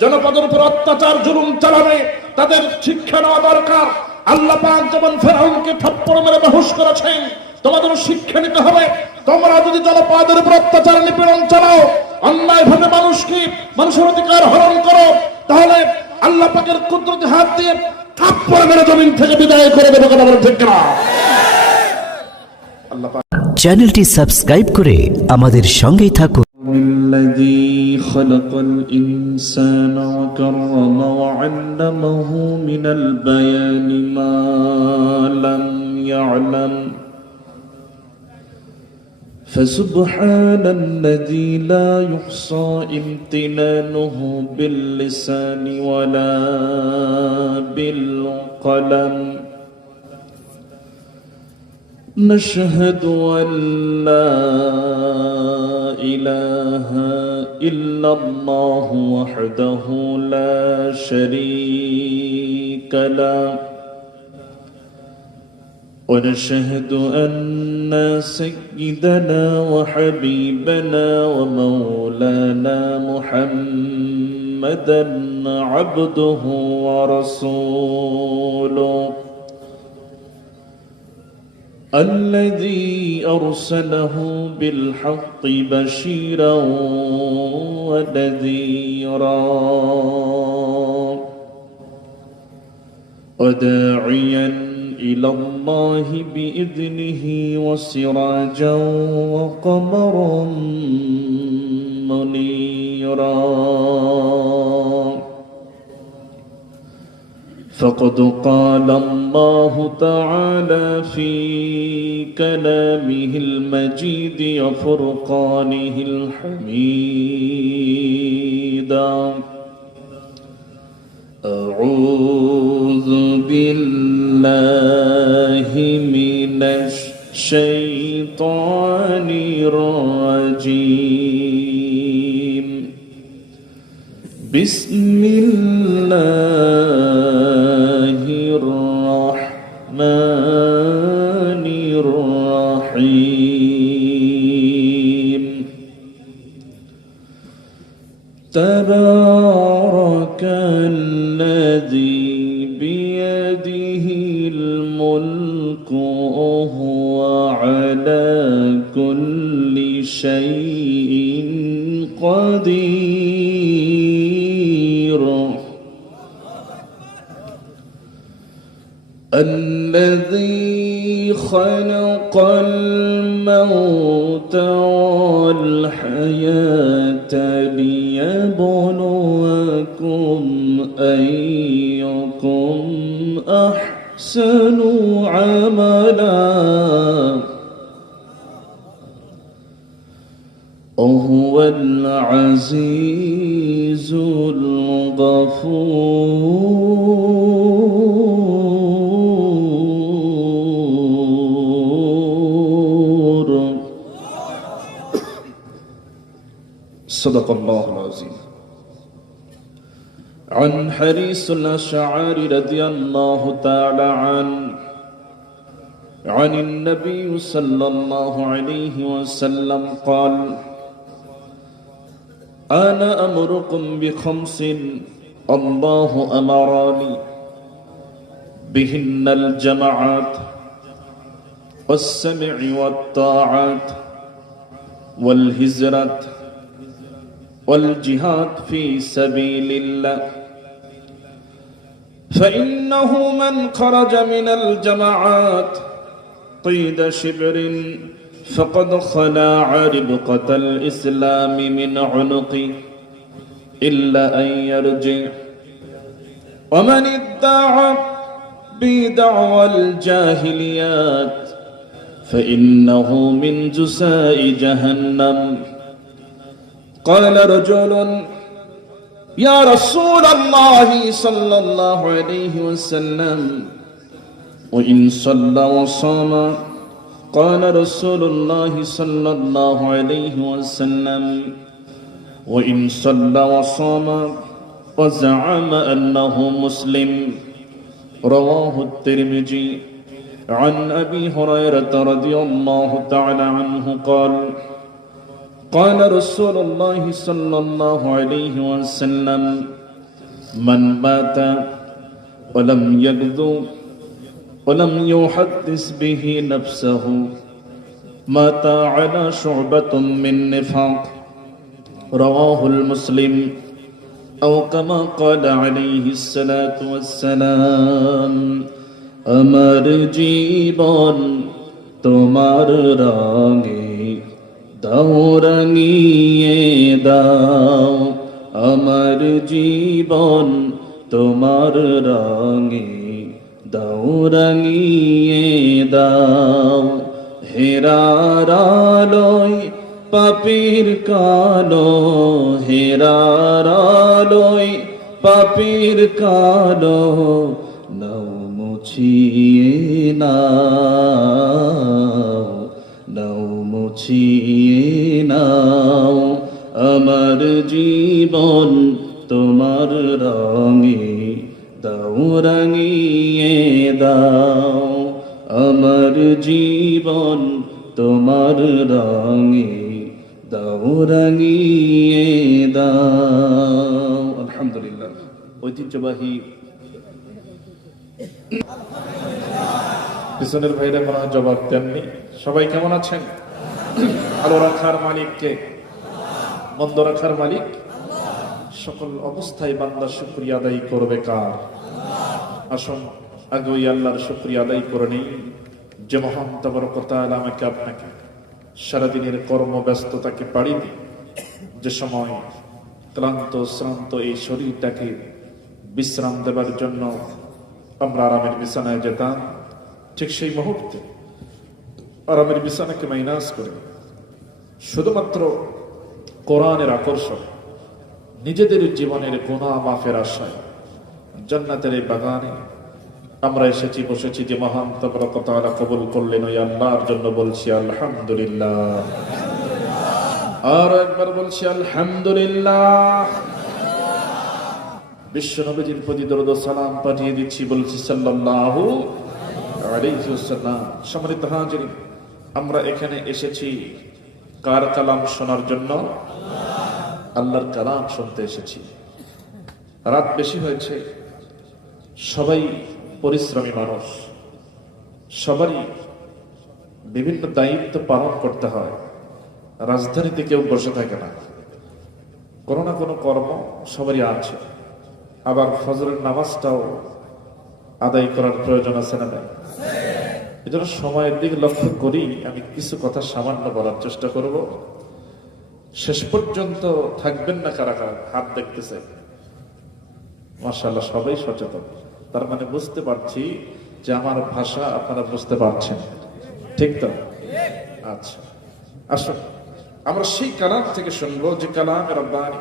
জনপদের উপর অত্যাচার জুলুম চালাবে, তাদের শিক্ষা নেওয়া দরকার। আল্লাহ পাক যেমন ফেরাউনকে থাপ্পড় মেরে বেহুশ করেছেন, তোমাদের শিক্ষা নিতে হবে। তোমরা যদি জনপদের উপর অত্যাচার নিপীড়ন চালাও, অন্যায়ভাবে মানুষের অধিকার হরণ করো, তাহলে আল্লাহ পাকের কুদরতি হাত দিয়ে থাপ্পড় মেরে জমিন থেকে বিদায় করে দেবো। কথা বলেন ঠিক না? আল্লাহ পাক চ্যানেলটি সাবস্ক্রাইব করে আমাদের সঙ্গেই থাকুন। الذي خلق الإنسان وكرم وعلمه من البيان ما لم يعلم فسبحان الذي لا يحصى امتنانه باللسان ولا بالقلم نشهد أن لا إله إلا الله وحده لا شريك له ونشهد أن سيدنا وحبيبنا ومولانا محمدا عبده ورسوله الذي أرسله بالحق بشيرا ونذيرا وداعيا إلى الله بإذنه وسراجا وقمرا منيرا فقد قال الله تعالى في كلامه المجيد وفرقانه الحميد أعوذ بالله من الشيطان الرجيم بسم الله الرحمن الرحيم تبارك الذي بيده الملك وهو على كل شيء قدير الذي خلق الموت والحياة ليبلوكم أيكم أحسن عملا وهو العزيز الغفور صدق الله العظيم. عن حريص الأشعري رضي الله تعالى عنه عن النبي صلى الله عليه وسلم قال أنا أمركم بخمس الله أمرني بهن الجماعات والسمع والطاعات والهجرة والجهاد في سبيل الله فإنه من خرج من الجماعات قيد شبر فقد خلع ربقة الإسلام من عنقه إلا أن يرجع ومن ادعى بدعوى الجاهليات فإنه من جزاء جهنم. قال رجل يا رسول الله صلى الله عليه وسلم وإن صلى وصام؟ قال رسول الله صلى الله عليه وسلم وإن صلى وصام وزعم أنه مسلم. رواه الترمذي. عن أبي هريرة رضي الله تعالى عنه قال قال رسول الله صلى الله عليه وسلم من مات ولم يغزو ولم يحدث به نفسه مات على شعبة من نفاق رواه المسلم أو كما قال عليه الصلاة والسلام আমার জীবন তোমার রঙে দাও রাঙিয়ে দাও আমার জীবন তোমার রঙে দাও রাঙিয়ে দাও হেরার আলোয় পাপীর কালো হেরার আলোয় পাপীর কালো নাও মুছিয়ে নাও নাও মুছিয়ে নাও আমার জীবন তোমার রঙে দাও রাঙিয়ে দাও আমার জীবন তোমার রঙে দাও রাঙিয়ে দাও। আলহামদুলিল্লাহ। ঐতিহ্যবাহী পিছনের ভাইরা মনে হয় জবাব দেননি। সবাই কেমন আছেন? ভালো রাখার মালিককে, মন্দ রাখার মালিক সকল অবস্থায় বান্দা শুকরিয়া আদায় করবে কার? আসুন আগে ওই আল্লাহর শুকরিয়া আদায় করে নিই যে মহান তাবারক ওয়া তাআলা আমাকে আপনাকে সারাদিনের কর্মব্যস্ততাকে পাড়ি দিয়ে যে সময় ক্লান্ত শ্রান্ত এই শরীরটাকে বিশ্রাম দেবার জন্য আমরা আরামের বিছানায় যেতাম, ঠিক সেই মুহূর্তে আরামের বিছানাকে মাইনাস করে শুধুমাত্র কোরআনের আকর্ষণ, নিজেদের জীবনের গুনাহ মাফের আশায় জান্নাতের এই বাগানে আমরা এসেছি, বসেছি। যে মহান তাবারক ওয়া তাআলা কবুল করলেন ওই আল্লাহর জন্য বলছি আলহামদুলিল্লাহ। আর একবার বলছি আলহামদুলিল্লাহ। বিশ্ব নবীজির প্রতি দরুদ ও সালাম পাঠিয়ে দিচ্ছি, বলছি সাল্লাল্লাহু আলাইহি ওয়াসাল্লাম। সম্মানিত হাজিরিন, আমরা এখানে এসেছি কার কালাম শোনার জন্য? আল্লাহর কালাম শুনতে এসেছি। রাত বেশি হয়েছে, সবাই পরিশ্রমী মানুষ, সবারই বিভিন্ন দায়িত্ব পালন করতে হয়। রাজধানীতে কেউ বসে থাকে না, কোনো না কোনো কর্ম সবারই আছে। আবার ফজরের নামাজটাও আদায় করার প্রয়োজন আছে না? নাই? এজন্য সময়ের দিকে লক্ষ্য করি আমি কিছু কথা সামান্য বলার চেষ্টা করব। শেষ পর্যন্ত থাকবেন না কারা কারা? হাত দেখতেছে, মাশাআল্লাহ সবাই সচেতন। তার মানে বুঝতে পারছি যে আমার ভাষা আপনারা বুঝতে পারছেন, ঠিক তো? আচ্ছা, আসুন আমরা সেই কালাম থেকে শুনবো যে কালাম রব্বানি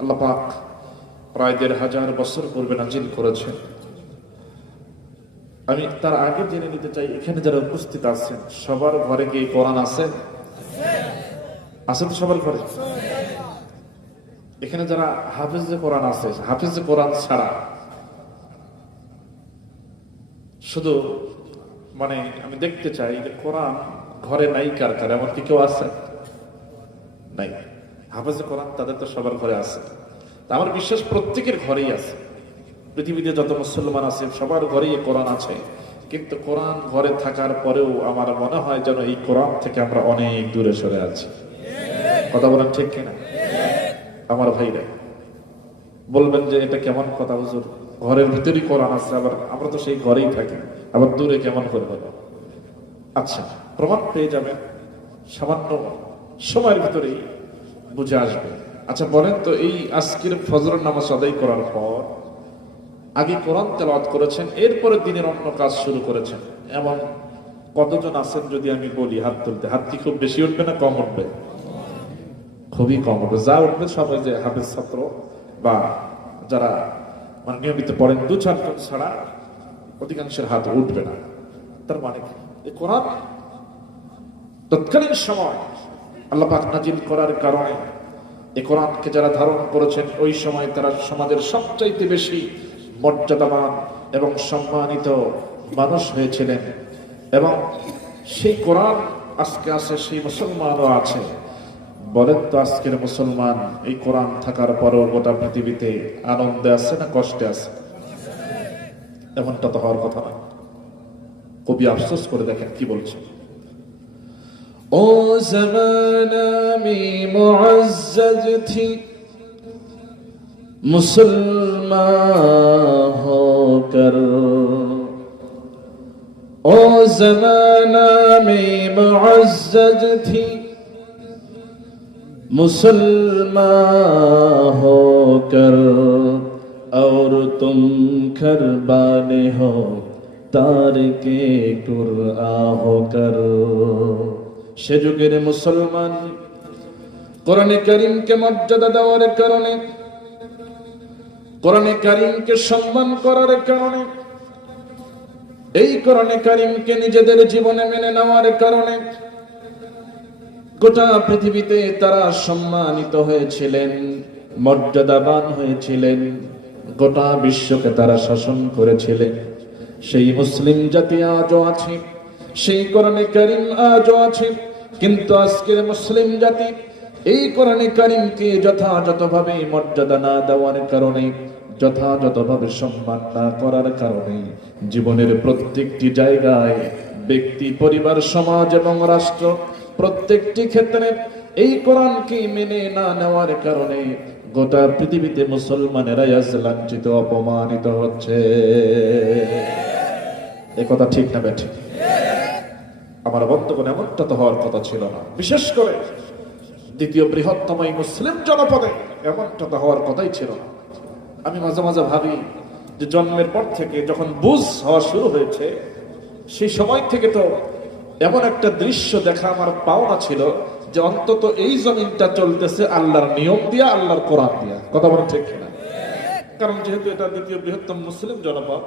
আল্লাহ পাক প্রায় ১৫০০ বছর পূর্বে নাজিল করেছেন। আমি তার আগে জেনে নিতে চাই, এখানে যারা উপস্থিত আছেন সবার ঘরে কি কোরআন আছে? আছে তো সবার ঘরে? এখানে যারা হাফেজ কোরআন আছে, হাফেজ কোরআন ছাড়া শুধু মানে আমি দেখতে চাই যে কোরআন ঘরে নাই কার কার? এমন কি কেউ আছে? নাই। হাফেজ কোরআন তাদের তো সবার ঘরে আছে। আমার বিশ্বাস প্রত্যেকের ঘরেই আছে। পৃথিবীতে যত মুসলমান আছে সবার ঘরেই কোরআন আছে, কিন্তু কোরআন ঘরে থাকার পরেও আমার মনে হয় যেন এই কোরআন থেকে আমরা অনেক দূরে সরে আছি। কথা বলেন ঠিক কিনা? আমার ভাইরা বলবেন যে এটা কেমন কথা হুজুর, ঘরের ভিতরেই কোরআন আছে, আবার আমরা তো সেই ঘরেই থাকি, আবার দূরে কেমন করে বলো? আচ্ছা, প্রমাণ পেয়ে যাবেন সামান্য সময়ের ভিতরেই বুঝে আসবে। আচ্ছা বলেন তো, এই আজকের ফজরের নামাজ আদায় করার পর আগে কোরআন তেলাওয়াত করেছেন, এরপরে দিনের অন্য কাজ শুরু করেছেন, এমন কতজন আছেন? যদি আমি বলি হাত তুলতে, হাত কি খুব বেশি উঠবে না কম উঠবে? খুবই কম উঠবে। যা উঠবে সবাই যে হাফেজ ছাত্র বা যারা মানে নিয়মিত পড়েন, ২-৪ জন ছাড়া অধিকাংশের হাত উঠবে না। তার মানে এই কোরআন তৎকালীন সময় আল্লাহ পাক নাজিল করার কারণে এই কোরআনকে যারা ধারণ করেছেন ওই সময় তারা সমাজের সবচাইতে বেশি মর্যাদাবান এবং সম্মানিত মানুষ হয়েছিলেন। এবং সেই কোরআন আজকে আছে, সেই মুসলমানও আছে। বলেন তো আজকের মুসলমান এই কোরআন থাকার পরেও গোটা পৃথিবীতে আনন্দে আছে না কষ্টে আছে? এমনটা তো হওয়ার কথা না। কবি আফসোস করে দেখেন কি বলছে। ও জমানা মে মুআজ্জাজ থি মুসলমান হোকর, ओ जमाना में मुअज़्ज़ज़ थी मुसलमान होकर, और तुम खरबाने हो तारिके कुरआन होकर। সে যুগের মুসলমান কোরআনে কারীমকে মর্যাদা দেওয়ার কারণে, কোরআনে কারীমকে সম্মান করার কারণে, এই কোরআনে কারীমকে নিজেদের জীবনে মেনে নেওয়ার কারণে গোটা পৃথিবীতে তারা সম্মানিত হয়েছিলেন, মর্যাদাবান হয়েছিলেন, গোটা বিশ্বকে তারা শাসন করেছিলেন। সেই মুসলিম জাতি আজও আছে, সেই কোরআনে কারীম আজও আছে। কিন্তু আজকের মুসলিম জাতি এই কোরআনে কারীমকে যথাযথভাবে মর্যাদা না দেওয়ার কারণে, যথাযথভাবে সম্মান না করার কারণে জীবনের প্রত্যেকটি জায়গায় ব্যক্তি, পরিবার, সমাজ এবং রাষ্ট্র প্রত্যেকটি ক্ষেত্রে এই কোরআনকে মেনে না নেওয়ার কারণে গোটা পৃথিবীতে মুসলমানেরা আজ লাঞ্ছিত, অপমানিত হচ্ছে। এ কথা ঠিক না বেঠিক? আমার বন্ধুগণ, এমনটা তো হওয়ার কথা ছিল না। বিশেষ করে দ্বিতীয় বৃহত্তম এই মুসলিম জনপদে এমনটা তো হওয়ার কথাই ছিল না। আমি মাঝে মাঝে ভাবি যে জন্মের পর থেকে যখন বুঝ হওয়া শুরু হয়েছে, সেই সময় থেকে তো এমন একটা দৃশ্য দেখা আমার পাওনা ছিল যে অন্তত এই জমিনটা চলতেছে আল্লাহর নিয়ম দিয়া, আল্লাহর কোরআন দিয়া। কথা বলা ঠিক কিনা? কারণ যেহেতু এটা দ্বিতীয় বৃহত্তম মুসলিম জনপদ,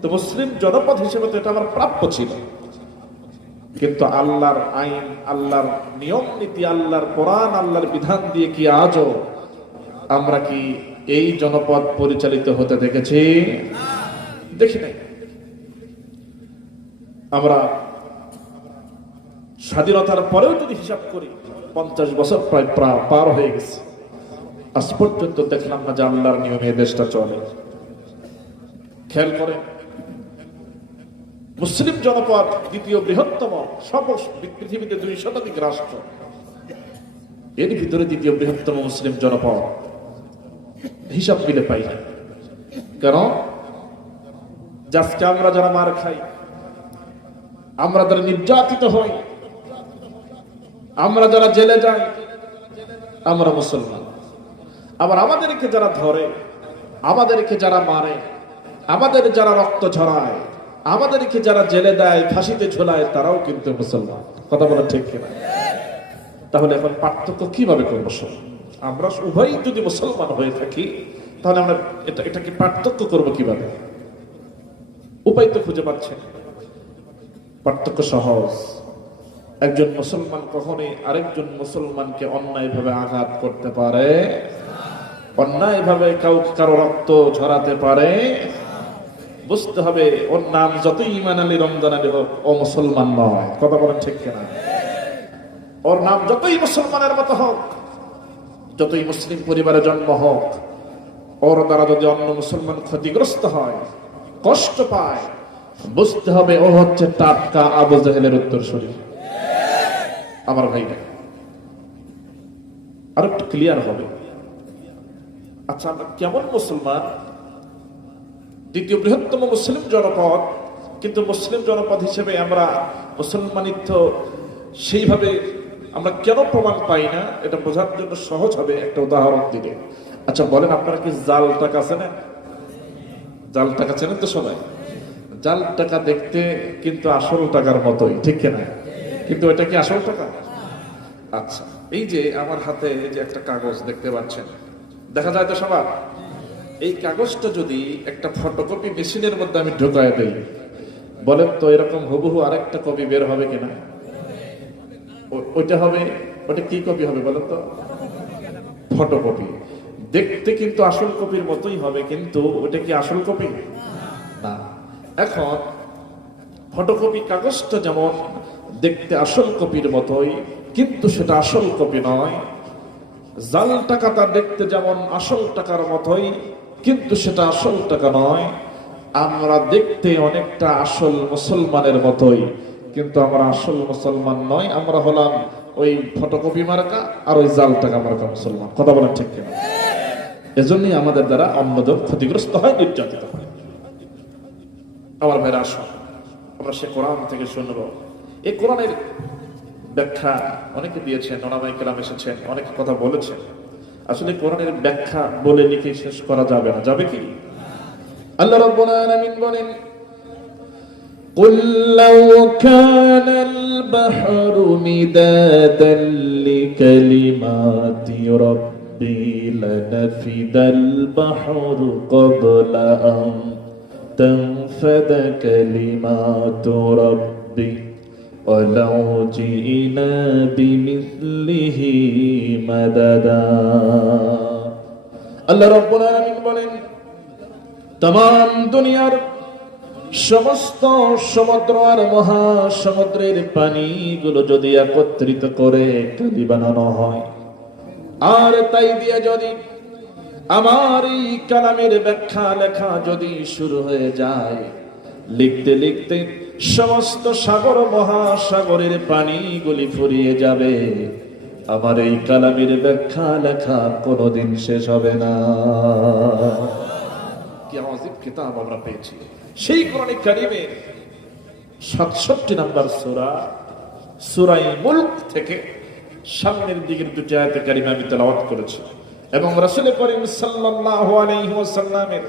তো মুসলিম জনপদ হিসেবে তো এটা আমার প্রাপ্য ছিল। কিন্তু আল্লাহর আইন, আল্লাহর নিয়ম নীতি, আল্লাহর কোরআন, আল্লাহর বিধান দিয়ে কি আজও আমরা কি এই জনপদ পরিচালিত হতে দেখেছি? দেখি নাই। আমরা স্বাধীনতার পরেও যদি হিসাব করি, 50 বছর প্রায় পার হয়ে গেছে, আজ পর্যন্ত দেখলাম না যে আল্লাহর নিয়মে দেশটা চলে। খেয়াল করে, মুসলিম জনপদ দ্বিতীয় বৃহত্তম, পৃথিবীতে 2 শতাধিক রাষ্ট্র, এর ভিতরে দ্বিতীয় বৃহত্তম মুসলিম জনপদ হিসাব মিলে পাই না। কারণ আজকে আমরা যারা মার খাই, আমরা যারা নির্যাতিত হই, আমরা যারা জেলে যাই, আমরা মুসলমান। আবার আমাদেরকে যারা ধরে, আমাদেরকে যারা মারে, আমাদের যারা রক্ত ঝরায়, আমাদেরকে যারা জেলে দেয়, ফাঁসিতে ঝোলায়, তারাও কিন্তু মুসলমান। কথা বলা ঠিক কিনা? তাহলে এখন পার্থক্য কিভাবে করবো? আমরা উভয়ই যদি মুসলমান হয়ে থাকি, তাহলে আমরা এটাকে পার্থক্য করবো কিভাবে? উপায় তো খুঁজে পাচ্ছেন। পার্থক্য সহজ। একজন মুসলমান কখনোই আরেকজন মুসলমানকে অন্যায়ভাবে আঘাত করতে পারে, অন্যায়ভাবে কারো রক্ত ঝরাতে পারে। বুঝতে হবে, ওর নাম যতই ঈমান আলী, রমজান আলী হোক, ও মুসলমান নয়। কথা বলেন ঠিক কিনা? ওর নাম যতই মুসলমানের মতো হোক, যতই মুসলিম পরিবারে জন্ম হোক, ওর দ্বারা যদি অন্য মুসলমান ক্ষতিগ্রস্ত হয়, কষ্ট পায়, বুঝতে হবে ও হচ্ছে টাটকা আবু জাহেলের উত্তরসূরি। আমার ভাইরা, আর একটু ক্লিয়ার হবে। আচ্ছা, আমরা কেমন মুসলমান? দ্বিতীয় বৃহত্তম মুসলিম জনপদ, কিন্তু মুসলিম জনপদ হিসেবে আমরা মুসলমানিত্ব সেইভাবে আমরা কেন প্রমাণ পাই না, এটা বোঝার জন্য সহজ হবে একটা উদাহরণ দিলে। আচ্ছা বলেন, আপনারা কি জাল টাকা চেনেন? জাল টাকা চেনেন তো সবাই? জাল টাকা দেখতে কিন্তু আসল টাকার মতোই, ঠিক কিনা? কিন্তু এটা কি আসল টাকা? আচ্ছা, এই যে আমার হাতে যে একটা কাগজ দেখতে পাচ্ছেন, দেখা যায় তো সবার? এই কাগজটা যদি একটা ফটোকপি মেশিনের মধ্যে আমি ঢোকায় দেই, বলেন তো এরকম হুবহু আরেকটা কপি বের হবে কিনা? ওইটা হবে, ওটা কি কপি হবে বলেন তো? ফটোকপি। দেখতে কিন্তু আসল কপির মতোই হবে, কিন্তু ওটা কি আসল কপি না। এখন ফটোকপি কাগজটা যেমন দেখতে আসল কপির মতোই, কিন্তু সেটা আসল কপি নয়। জাল টাকাটা দেখতে যেমন আসল টাকার মতোই, কিন্তু সেটা আসল টাকা নয়। আমরা দেখতে অনেকটা আসল মুসলমানের মতোই, কিন্তু আমরা আসল মুসলমান নয়। আমরা হলাম ওই ফটোকপি মার্কা আর ওই জাল টাকা মার্কা মুসলমান। কথা বলেন ঠিক কিনা? এজন্যই আমাদের দ্বারা অন্যদের ক্ষতিগ্রস্ত হয়, নির্যাতিত হয়। আমার ভাইরা, আসুন আমরা সে কোরআন থেকে শুনবো। এই কোরআনের ব্যাখ্যা অনেকে দিয়েছেন, ওলামায়ে কেরাম এসেছেন, অনেকে কথা বলেছেন। আসলে কোরআনের ব্যাখ্যা বলে লিখে শেষ করা যাবে না। যাবে কি? আল্লাহ রাব্বুল আলামিন বলেন, قُل لَّوْ كَانَ الْبَحْرُ مِدَادًا لِّكَلِمَاتِ رَبِّي لَنَفِدَ الْبَحْرُ قَبْلَ أَن تَنفَدَ كَلِمَاتُ رَبِّي وَلَوْ جِئْنَا بِمِثْلِهِ مَدَدًا। আল্লাহ রাব্বুল আলামিন বলেন, तमाम দুনিয়ার সমস্ত সমুদ্র আর মহাসমুদ্রের পানিগুলো যদি একত্রিত করে কালি বানানো হয়, আর তাই দিয়ে যদি আমার এই কালামের ব্যাখ্যা লেখা যদি শুরু হয়ে যায়, লিখতে লিখতে সমস্ত সাগর মহাসাগরের পানিগুলি ফুরিয়ে যাবে, আমার এই কালামের ব্যাখ্যা লেখা কোনোদিন শেষ হবে না। কি আযীম কিতাব আমরা পেয়েছি। সেই কোরআন কারীমের ৬৭ নম্বর সূরা, সূরা মুলক থেকে সামনের দিকের দুটি আয়াতে কারিমা আমি তেলাওয়াত করেছি, এবং রাসূল করিম সাল্লাল্লাহু আলাইহি ওয়াসাল্লামের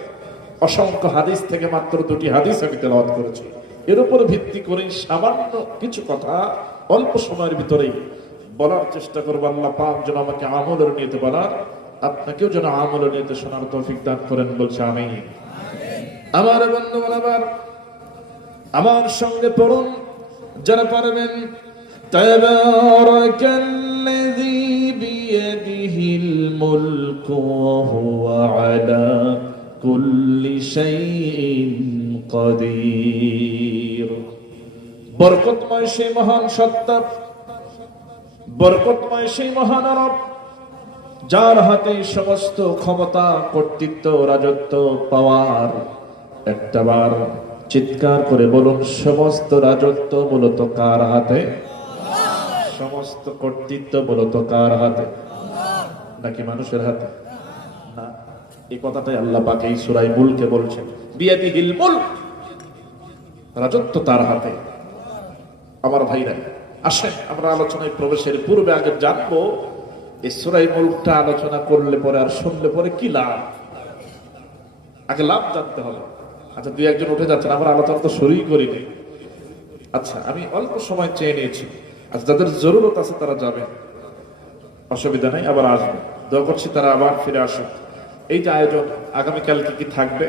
অসংখ্য হাদিস থেকে মাত্র দুটি হাদিস আমি তেলাওয়াত করেছি। এর উপর ভিত্তি করে সামান্য কিছু কথা অল্প সময়ের ভিতরেই বলার চেষ্টা করব। আল্লাহ পাক যেন আমাকে আমলের নিয়তে বলার, আপনাকেও যেন আমলের নিয়তে শোনার তৌফিক দান করেন, বলছে আমিন। আমার বন্ধুগণ, আবার আমার সঙ্গে পড়ুন যারা পারবেন। তাবারাকাল্লাযী বিয়াদিহিল মুলকু ওয়া হুয়া আলা কুল্লি শাইইন কাদির। বরকতময় সেই মহান সত্তা, বরকতময় সেই মহান রব, যার হাতে সমস্ত ক্ষমতা, কর্তৃত্ব, রাজত্ব, পাওয়ার। একটাবার চিৎকার করে বলুন, সমস্ত রাজত্ব মূলত কার হাতে? সমস্ত কর্তৃত্ব মূলত কার হাতে? নাকি মানুষের হাতে? না, এই কথাটাই আল্লাহ পাক এই সূরা মুলকে বলছেন, বিয়াদিহিল মুলক, রাজত্ব তার হাতে। আমার ভাইরা, আসেন আমরা আলোচনায় প্রবেশের পূর্বে আগে জানবো এই সূরা মুলকটা আলোচনা করলে পরে আর শুনলে পরে কি লাভ। আগে লাভ জানতে হবে। আচ্ছা, দুই একজন উঠে যাচ্ছেন, আমরা আলোচনা তো শুরুই করিনি। আচ্ছা, আমি অল্প সময় চেয়ে নিয়েছি। আচ্ছা, যাদের জরুরত আছে তারা যাবে, অসুবিধা নাই, আবার আসবে। দোয়া করছি তারা আবার ফিরে আসুক। এই যে আয়োজন, আগামীকালকে কি থাকবে?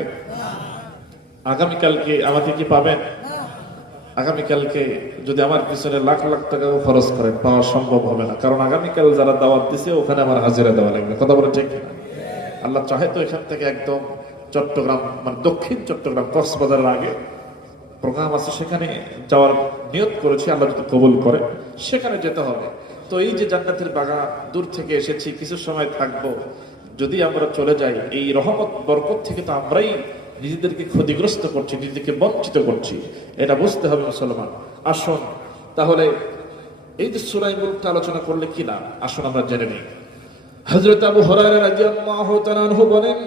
আগামীকালকে আমাকে কি পাবেন? আগামীকালকে যদি আমার পিছনে লাখ লাখ টাকা খরচ করেন, পাওয়া সম্ভব হবে না, কারণ আগামীকাল যারা দাওয়াত দিছে ওখানে আমার হাজিরা দেওয়া লাগবে। কথা বলে ঠিক না? আল্লাহ চাহে তো এখান থেকে একদম চট্টগ্রাম, মানে দক্ষিণ চট্টগ্রাম কক্সবাজারের আগে প্রোগ্রাম আছে, সেখানে যাওয়ার নিয়ত করেছি। আল্লাহ যদি কবুল করে সেখানে যেতে হবে। তো এই যে জান্নাতের বাগান, দূর থেকে এসেছি, কিছু সময় থাকবো। যদি আমরা চলে যাই, এই রহমত বরকত থেকে তো আমরাই নিজেদেরকে ক্ষতিগ্রস্ত করছি, নিজেদেরকে বঞ্চিত করছি, এটা বুঝতে হবে মুসলমান। আসুন তাহলে এই যে সূরা মুলক আলোচনা করলে কি লাভ, আসুন আমরা জেনে নিই। হযরত আবু হুরায়রা রাদিয়াল্লাহু তাআলা আনহু বলেন,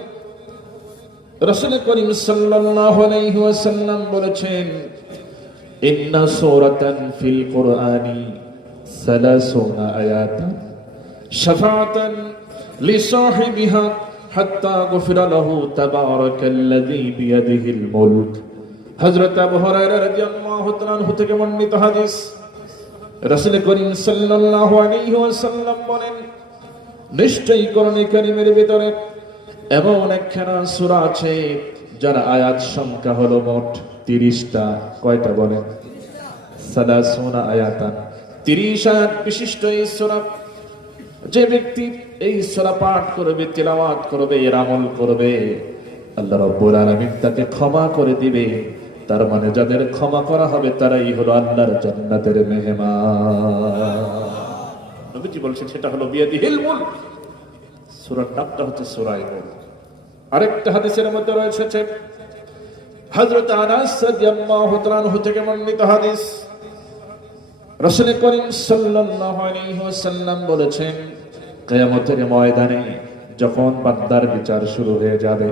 রাসূল করিম সাল্লাল্লাহু আলাইহি ওয়াসাল্লাম বলেছেন, ইন্না সূরাতান ফিল কুরআনি 30 আয়াতান শাফাআতান লিসাহিবিহা হাত্তা গুফিরা লাহু তাবারাকাল্লাযী বিয়াদিহিল মুলক। হযরত আবু হুরায়রা রাদিয়াল্লাহু তাআলা আনহু থেকে বর্ণিত হাদিস, রাসূল করিম সাল্লাল্লাহু আলাইহি ওয়াসাল্লাম বলেন, নিশ্চয়ই কোরআনে কারীমের ভিতরে এমন একখানা সূরা আছে যার আয়াত সংখ্যা হলো মোট 30টা। কয়টা বলেন? 30 আয়াতান, 30 আয়াত বিশিষ্ট এই সূরা। যে ব্যক্তি এই সূরা পাঠ করবে, তিলাওয়াত করবে, এর আমল করবে, আল্লাহ রাব্বুল আলামিন তাকে ক্ষমা করে দিবে। তার মানে যাদের ক্ষমা করা হবে তারাই হলো আল্লাহর জান্নাতের মেহমান। নবীজি বলছেন সেটা হলো বিয়াদিহিল মুলক। সূরার নামটা হচ্ছে সূরা মুলক। আরেকটা হাদিসের মধ্যে রয়েছে হযরত আনাস রাদিয়াল্লাহু তাআলা আনহু থেকে বর্ণিত হাদিস, রাসূল করিম সাল্লাল্লাহু আলাইহি ওয়াসাল্লাম বলেছেন, কিয়ামতের ময়দানে যখন বান্দার বিচার শুরু হয়ে যাবে,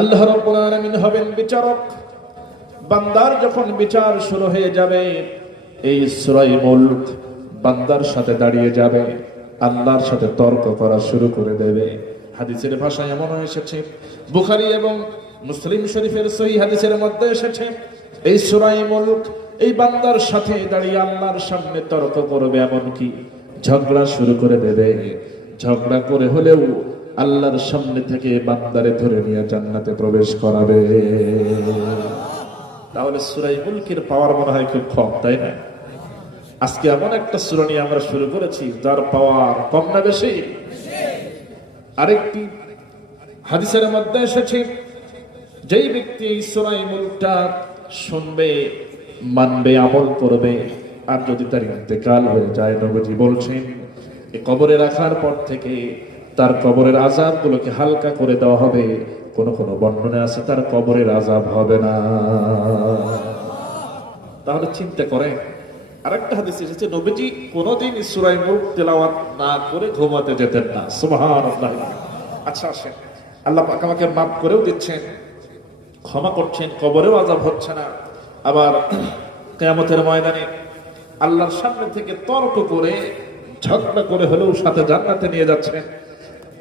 আল্লাহ রাব্বুল আলামিন হবেন বিচারক। বান্দার যখন বিচার শুরু হয়ে যাবে, এই সূরা মুলক বান্দার সাথে দাঁড়িয়ে যাবে, আল্লাহর সাথে তর্ক করা শুরু করে দেবে। হাদিসের ভাষায় এমন এসেছে, বুখারী এবং মুসলিম শরীফের সহিহ হাদিসের মধ্যে এসেছে, এই সূরা মুলক এই বান্দার সাথে দাঁড়িয়ে আল্লাহর সামনে তর্ক করবে, এমনকি ঝগড়া শুরু করে দেবে। ঝগড়া করে হলেও আল্লাহর সামনে থেকে বান্দারে ধরে নিয়ে জান্নাতে প্রবেশ করাবে। তাহলে সূরা মুলকের পাওয়ার মনে হয় খুব কম, তাই না? আজকে এমন একটা সূরা নিয়ে আমরা শুরু করেছি যার পাওয়ার কম না বেশি? আরেকটি হাদিসের মধ্যে এসেছে, যেই ব্যক্তি এই সূরা মুলকটা শুনবে, মানবে, আমল করবে, আর যদি তার ইন্তেকাল হয়ে যায়, নবীজি বলছেন এই কবরে রাখার পর থেকে তার কবরের আযাবগুলোকে হালকা করে দেওয়া হবে। কোন কোন বর্ণনা আছে তার কবরের আযাব হবে না। তাহলে চিন্তা করে আরেকটা হাদিস এসেছে, নবীজি কোনদিন সূরা মুলক তেলাওয়াত না করে ঘুমাতে যেতেন না। সুবহানাল্লাহ। আচ্ছা আসেন, আল্লাহ পাক আমাকে মাফ করেও দিচ্ছেন, ক্ষমা করছেন, কবরেও আযাব হচ্ছে না, আবার কিয়ামতের ময়দানে আল্লাহর সামনে থেকে তর্ক করে ঝগড়া করে হলেও সাথে জান্নাতে নিয়ে যাচ্ছেন।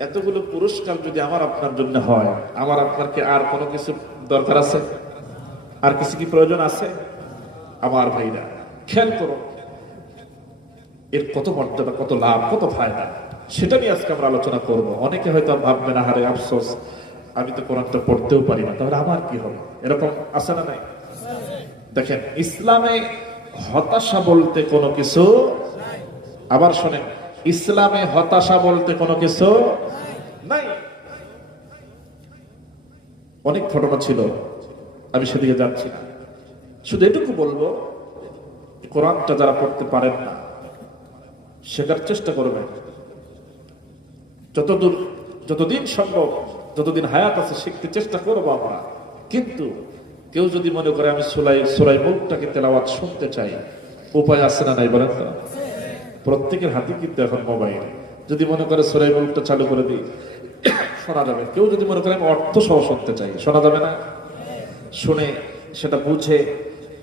এতগুলো পুরস্কার যদি আমার আপনার জন্য হয়, আমার আপনার কি আর কোনো কিছু দরকার আছে? আর কিছু কি প্রয়োজন আছে? আমার ভাইরা খেয়াল করো, এর কত মর্যাদা, কত লাভ, কত ফায়দা, সেটা নিয়ে আজকে আমরা আলোচনা করব। অনেকে হয়তো ভাববে না, হারে আফসোস, আমি তো কোরআনটা পড়তেও পারি না, তাহলে আমার কি হবে? এরকম আছে না নাই? দেখেন, ইসলামে হতাশা বলতে কোনো কিছু, আবার শোনেন, ইসলামে হতাশা বলতে কোনো কিছু নাই। অনেক ঘটনা ছিল, আমি সেদিকে যাচ্ছি না। শুধু এটুকু বলবো, কোরআনটা যারা পড়তে পারেন না, শেখার চেষ্টা করবেন। যতদিন সম্ভব, যতদিন হায়াত আছে, শিখতে চেষ্টা করবো আমরা। কিন্তু কেউ যদি মনে করে আমি সূরা মুলকটাকে তেলাওয়াত শুনতে চাই, উপায় আছে না নাই বলেন তো? প্রত্যেকের হাতে কিন্তু এখন মোবাইল। যদি মনে করে সূরা মুলকটা চালু করে দিই, শোনা যাবে। কেউ যদি মনে করে আমি অর্থ সহ শুনতে চাই, শোনা যাবে না? শুনে সেটা বুঝে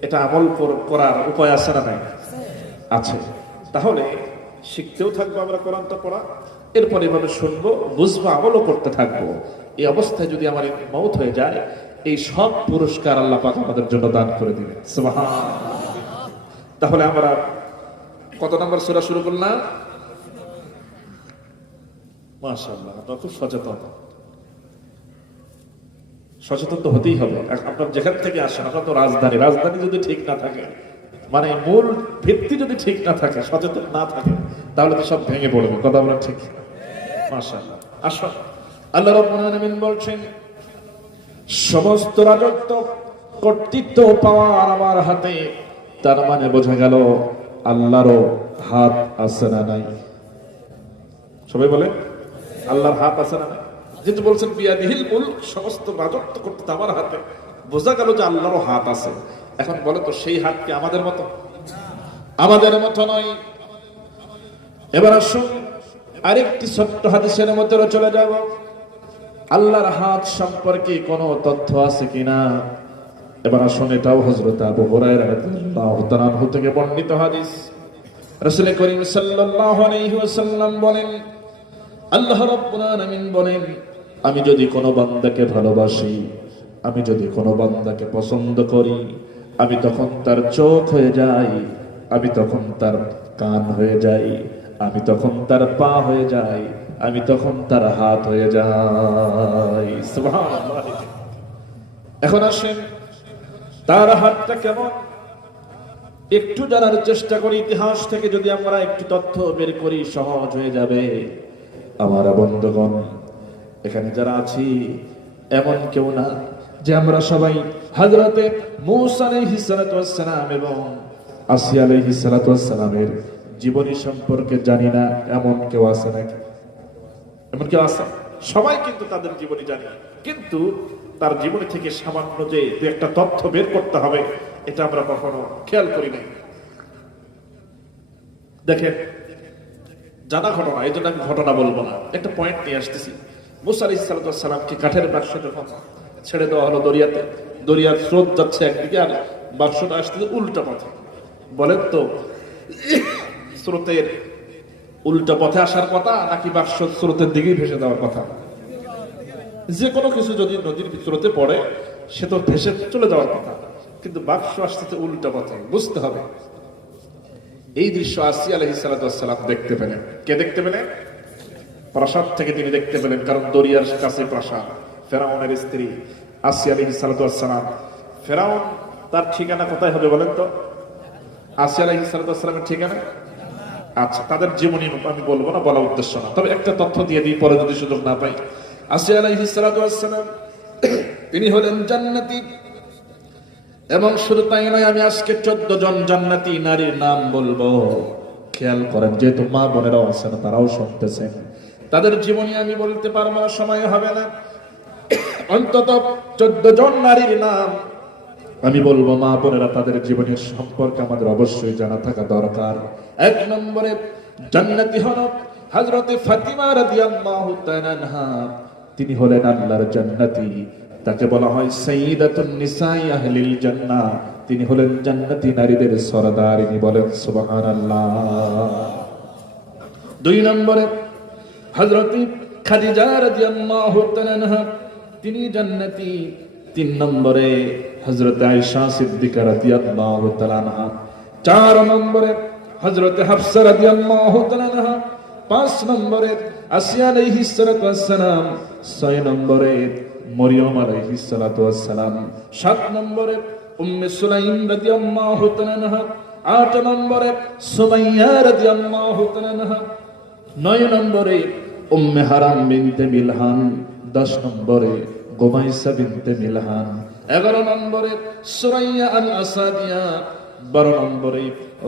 এটা আমল করার উপায় আছে না নাই? আছে। তাহলে শিখতেও থাকবো আমরা কোরআনটা পড়া, এরপর এভাবে শুনবো, বুঝবো, আমলও করতে থাকবো। এই অবস্থায় যদি আমার মওত হয়ে যায়, এই সব পুরস্কার আল্লাহ পাক আমাদের জন্য দান করে দিবেন। সুবহানাল্লাহ। তাহলে আমরা কত নম্বর সূরা শুরু করলাম? মাশাআল্লাহ, আপনারা খুব সচেতন তো হতেই হবে। আপনার যেখান থেকে আসেন, আপনার তো রাজধানী যদি ঠিক না থাকে, মানে মূল ভিত্তি যদি ঠিক না থাকে, সচেতন না থাকে, তাহলে তো সব ভেঙে পড়বে। কথা বলেন ঠিক? মাশাআল্লাহ। আসুন, আল্লাহ রাব্বুল আলামিন বলছেন, সমস্ত রাজত্ব, কর্তৃত্ব, পাওয়ার আমার হাতে। তার মানে বোঝা গেল আল্লাহরও হাত আছে না নাই? সবাই বলে আল্লাহর হাত আছে না নাই? যেহেতু বলছেন বিয়াদিহিল মুলক, সমস্ত রাজত্ব কর্তৃত্ব আমার হাতে, বোঝা গেল যে আল্লাহরও হাত আছে। এখন বলে তো, সেই হাত কি আমাদের মতো? আমাদের মতো নয়। এবার আসুন আরেকটি ছোট্ট হাদিসের মধ্যে চলে যাব। আল্লাহর হাত সম্পর্কে কোনো তথ্য আছে কিনা? এবার আসুন, এটাও হযরত আবু হুরায়রা রাদিয়াল্লাহু তাআলা আনহু থেকে বর্ণিত হাদিস। রাসূল করিম সাল্লাল্লাহু আলাইহি ওয়াসাল্লাম বলেন, আল্লাহ রাব্বুল আলামিন বলেন, আমি যদি কোনো বান্দাকে ভালোবাসি, আমি যদি কোনো বান্দাকে পছন্দ করি, আমি তখন তার চোখ হয়ে যাই, আমি তখন তার কান হয়ে যাই, আমি তখন তার পা হয়ে যাই, আমি তখন তার হাত হয়ে যাই। সুবহানাল্লাহ। এখন আসেন, তার হাতটা কেমন একটু জানার চেষ্টা করি। ইতিহাস থেকে যদি আমরা একটু তথ্য বের করি, সহজ হয়ে যাবে। আমার বন্ধুগণ, এখানে যারা আছি, এমন কেউ না যে আমরা সবাই হযরতে মূসা আলাইহিস সালাতু ওয়াস সালাম এবং আসিয়া আলাইহিস সালাতু ওয়াস সালামের জীবনী সম্পর্কে জানি না এমন কেউ আছে নাকি? এমন কেউ আছে? সবাই কিন্তু তাদের জীবনী জানি, কিন্তু তার জীবনী থেকে সামান্য যে দু একটা তথ্য বের করতে হবে, এটা আমরা কখনো খেয়াল করি নাই। দেখেন, জানা ঘটনা, এই জন্য আমি ঘটনা বলবো না, একটা পয়েন্ট নিয়ে আসতেছি। মুসা আলাইহিস সালামকে কাঠের বাক্স যখন ছেড়ে দেওয়া হলো দরিয়াতে, দরিয়ার স্রোত যাচ্ছে একদিকে আর বাক্সটা আসতেছে উল্টা পথে। বলেন তো, স্রোতের উল্টা পথে আসার কথা নাকি বাক্স স্রোতের দিকেই ভেসে দেওয়ার কথা? যে কোনো কিছু যদি নদীর স্রোতে পড়ে সে তো ভেসে চলে যাওয়ার কথা, কিন্তু বাক্স আসতেছে উল্টা পথে, বুঝতে হবে। এই দৃশ্য আসিয়া আলাইহিস সালাম দেখতে পেলেন। কে দেখতে পেলেন? প্রাসাদ থেকে তিনি দেখতে পেলেন, কারণ দরিয়ার কাছে প্রাসাদ। ফেরাউনের স্ত্রী আসিয়া আলাইহিস সালাম। ফেরাউন তার ঠিকানা কোথায় হবে বলেন তো? আসিয়া আলাইহিস সালামের ঠিকানা? আচ্ছা, তাদের জীবনী আমি বলবো না, বলা উদ্দেশ্য না, তবে একটা তথ্য দিয়ে দিই পরে যদি সুযোগ না পাই। আসিয়া আলাইহিস সালাম তিনি হলেন জান্নাতি, এবং শুধু তাই নয়, আমি আজকে 14 জন জান্নাতি নারীর নাম বলবো। খেয়াল করেন, যেহেতু মা বোনেরাও আছেন, তারাও শুনতেছেন, তাদের জীবনী আমি বলতে পারবো না, সময় হবে না। অন্তত 14 জন নারীর নাম আমি বলবো, মা বোনেরা তাদের জীবনের সম্পর্কে আমাদের অবশ্যই জানা থাকা দরকার। 1 নম্বরে জান্নাতি হল হযরতে ফাতিমা রাদিয়াল্লাহু তাআলা আনহা। তিনি হলেন আল্লাহর জান্নাতি, তাকে বলা হয় সাইয়্যিদাতুন নিসাই আহলিল জান্নাহ। তিনি হলেন জান্নাতি নারীদের সরদারিনী, বলেন সুবহানাল্লাহ। 2 নম্বরে হযরতে খাদিজা রাদিয়াল্লাহু তাআলা আনহা, তিনি জান্নাতি। 3 নম্বরে হযরত আয়েশা সিদ্দিকা রাদিয়াল্লাহু তাআলা আনহা। 4 নম্বরে হযরত হাফসা রাদিয়াল্লাহু তাআলা আনহা। 5 নম্বরে আসিয়া আলাইহিস সালাম। 6 নম্বরে মরিয়ম আলাইহিস সালাম। 7 নম্বরে উম্মে সুলাইম রাদিয়াল্লাহু তাআলা আনহা। 8 নম্বরে সুমাইয়া রাদিয়াল্লাহু তাআলা আনহা। 9 নম্বরে উম্মে হারাম বিনতে মিলহান। 10 নম্বরে গোমাইসা বিনতে মিলহান। 11 নম্বরে সুরাইয়া আল আসাদিয়া। 12 নম্বরে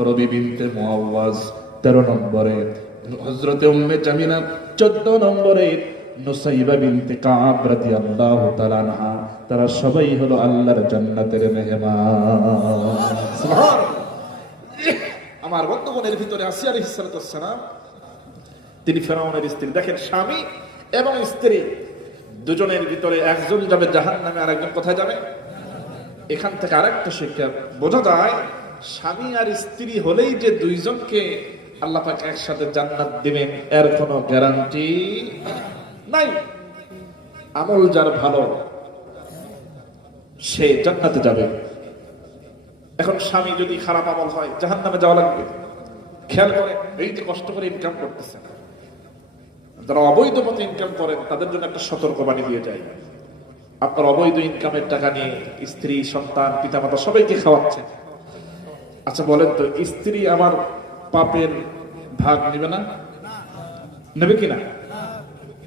রবি বিনতে মুআওয়াজ। 13 নম্বরে হযরতে উম্মে জামিলা। 14 নম্বরে নুসাইবা বিনতে কাব রাদিয়াল্লাহু তাআলা আনহা। তারা সবাই হলো আল্লাহর জান্নাতের মেহমান। সুবহানাল্লাহ। আমার বন্ধুগণের ভিতরে আসিয়া আলাইহিস সালাম, তিনি ফেরাউনের স্ত্রী। দেখেন, স্বামী এবং স্ত্রী দুজনের ভিতরে একজন যাবে জাহান্নামে, আর একজন কোথায় যাবে? এখান থেকে আরেকটা শিক্ষা বোঝা যায়, স্বামী আর স্ত্রী হলেই যে দুইজনকে আল্লাহ পাক একসাথে জান্নাত দিবেন এর কোনো গ্যারান্টি নাই। আমল যার ভালো সে জান্নাতে যাবে। এখন স্বামী যদি খারাপ আমল হয় জাহান্নামে যাওয়া লাগবে। খেয়াল করে, এই যে কষ্ট করে ইনকাম করতেছেন, যারা অবৈধ পথে ইনকাম করেন তাদের জন্য একটা সতর্কবাণী দিয়ে যায়। আপনার অবৈধ ইনকামের টাকা নিয়ে স্ত্রী, সন্তান, পিতামাতা সবাইকে খাওয়াচ্ছেন। আচ্ছা বলেন তো, স্ত্রী আমার পাপের ভাগ নেবে না? নেবে কিনা?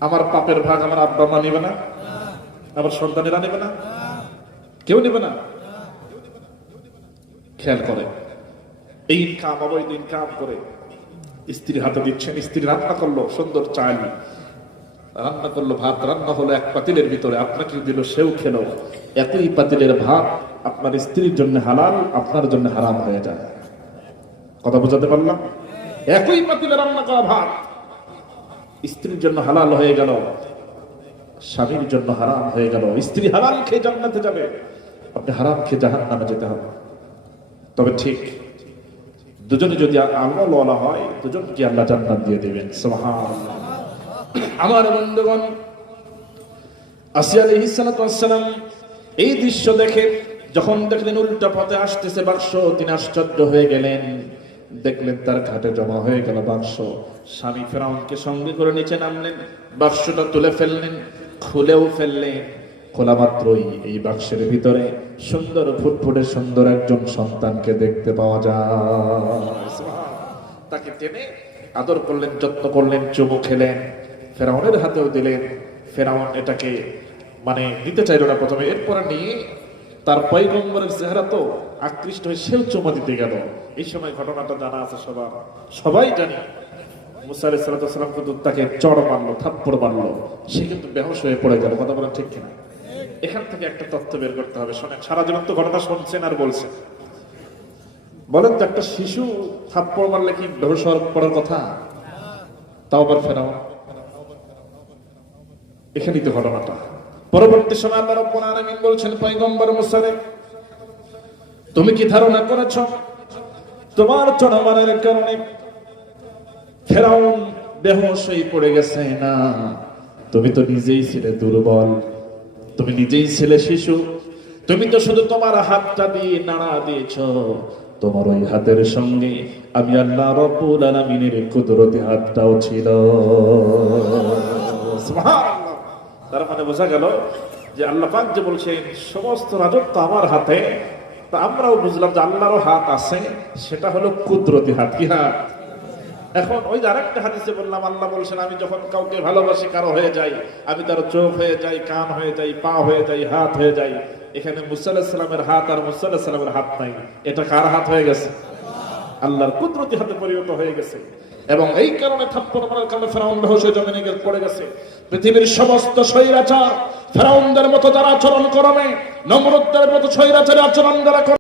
আমার পাপের ভাগ আমার আব্বা মা নেবে না? আমার সন্তানেরা নেবে না? কেউ নেবে না। খেয়াল করে, এই ইনকাম, অবৈধ ইনকাম করে স্ত্রীর হাতে দিচ্ছেন। স্ত্রী রান্না করলো সুন্দর চাল, রান্না করলো ভাত, রান্না হলো এক পাতিলের ভিতরে, আপনাকে দিল, সেও খেলো। একই পাতিলের ভাত আপনার স্ত্রীর জন্য হালাল, আপনার জন্য হারাম হয়ে যায়। কথা বোঝাতে পারলাম? একই পাতিলে রান্না করা ভাত স্ত্রীর জন্য হালাল হয়ে গেল, স্বামীর জন্য হারাম হয়ে গেল। স্ত্রী হালাল খেয়ে জান্নাতে যাবে, আপনি হারাম খেয়ে জাহান্নামে যেতে হবে। তবে ঠিক দুজনে যদি আমলওয়ালা হয়, দুজনকে আল্লাহ জান্নাত দিয়ে দিবেন। সুবহানাল্লাহ। আমার বন্ধুগণ, আসিয়া আলাইহিস সালাম এই দৃশ্য দেখে যখন দেখলেন উল্টা পথে আসতেছে বাক্স, তিনি আশ্চর্য হয়ে গেলেন। দেখলেন তার ঘাটে জমা হয়ে গেল বাক্স। স্বামী ফেরাউনকে সঙ্গে করে নিচে নামলেন, বাক্সটা তুলে ফেললেন, খুলেও ফেললেন। খোলা মাত্রই এই বাক্সের ভিতরে সুন্দর ফুটফুটে সুন্দর একজন সন্তানকে দেখতে পাওয়া যায়। তাকে টেনে আদর করলেন, যত্ন করলেন, চুমু খেলেন, ফেরাউনের হাতেও দিলেন। ফেরাউন এটাকে দিতে চাইল না প্রথমে, এরপরে নিয়ে তার পয়গম্বরের চেহারা তো আকৃষ্ট হয়ে সেও চুমা দিতে গেল। এই সময় ঘটনাটা জানা আছে সবাই জানি। মুসা আলাইহিস সালাম কিন্তু তাকে চড় মারলো, থাপ্পড় মারলো, সে কিন্তু বেহুশ হয়ে পড়ে গেল। কথা বলেন ঠিক কিনা? এখান থেকে একটা তথ্য বের করতে হবে। শোনেন, সারা জীবন তো ঘটনা শুনছেন আর বলছেন, বলেন তো একটা শিশু থাপ্পড় মারলে কি বেহুশ হওয়ার পড়ার কথা? তাও আবার ফেরাও, এখানেই তো ঘটনাটা। পরবর্তী সময় আল্লাহ রাব্বুল আলামিন বলছেন, পয়গম্বর মুসা রে, তুমি কি ধারণা করেছো তোমার চড়মারের কারণে ফেরাউন বেহুশ হয়ে পড়ে গেছে? না, তুমি তো নিজেই ছিলে দুর্বল, তুমি নিজেই ছিলে শিশু, তুমি তো শুধু তোমার হাতটা দিয়ে নাড়া দিয়েছো, তোমার ওই হাতের সঙ্গে আমি আল্লাহ রাব্বুল আলামিনের কুদরতি হাতটাও ছিল। সুবহানাল্লাহ। তার মানে বোঝা গেল যে আল্লাহ পাক যে বলছেন সমস্ত রাজত্ব আমার হাতে, তা আমরাও বুঝলাম যে আল্লাহরও হাত আছে, সেটা হলো কুদরতি হাত। কি হাত? এখন ওই যে আরেকটা হাদিসে বললাম, আল্লাহ বলছেন আমি যখন কাউকে ভালোবাসি কারো হয়ে যাই, আমি তার চোখ হয়ে যাই, কান হয়ে যাই, পা হয়ে যাই, হাত হয়ে যাই। এখানে মুসা আলাইহিস সালামের হাত আর মুসা আলাইহিস সালামের হাত নাই, এটা কার হাত হয়ে গেছে? আল্লাহর কুদরতি হাতে পরিণত হয়ে গেছে। এবং এই কারণে থাপ্পড় মারার কারণে ফেরাউন বেহুশ হয়ে জমিনে গিয়ে পড়ে গেছে। পৃথিবীর সমস্ত স্বৈরাচার ফেরাউনদের মতো যারা আচরণ করবে, নমরুদের মতো স্বৈরাচারী আচরণ যারা করবে,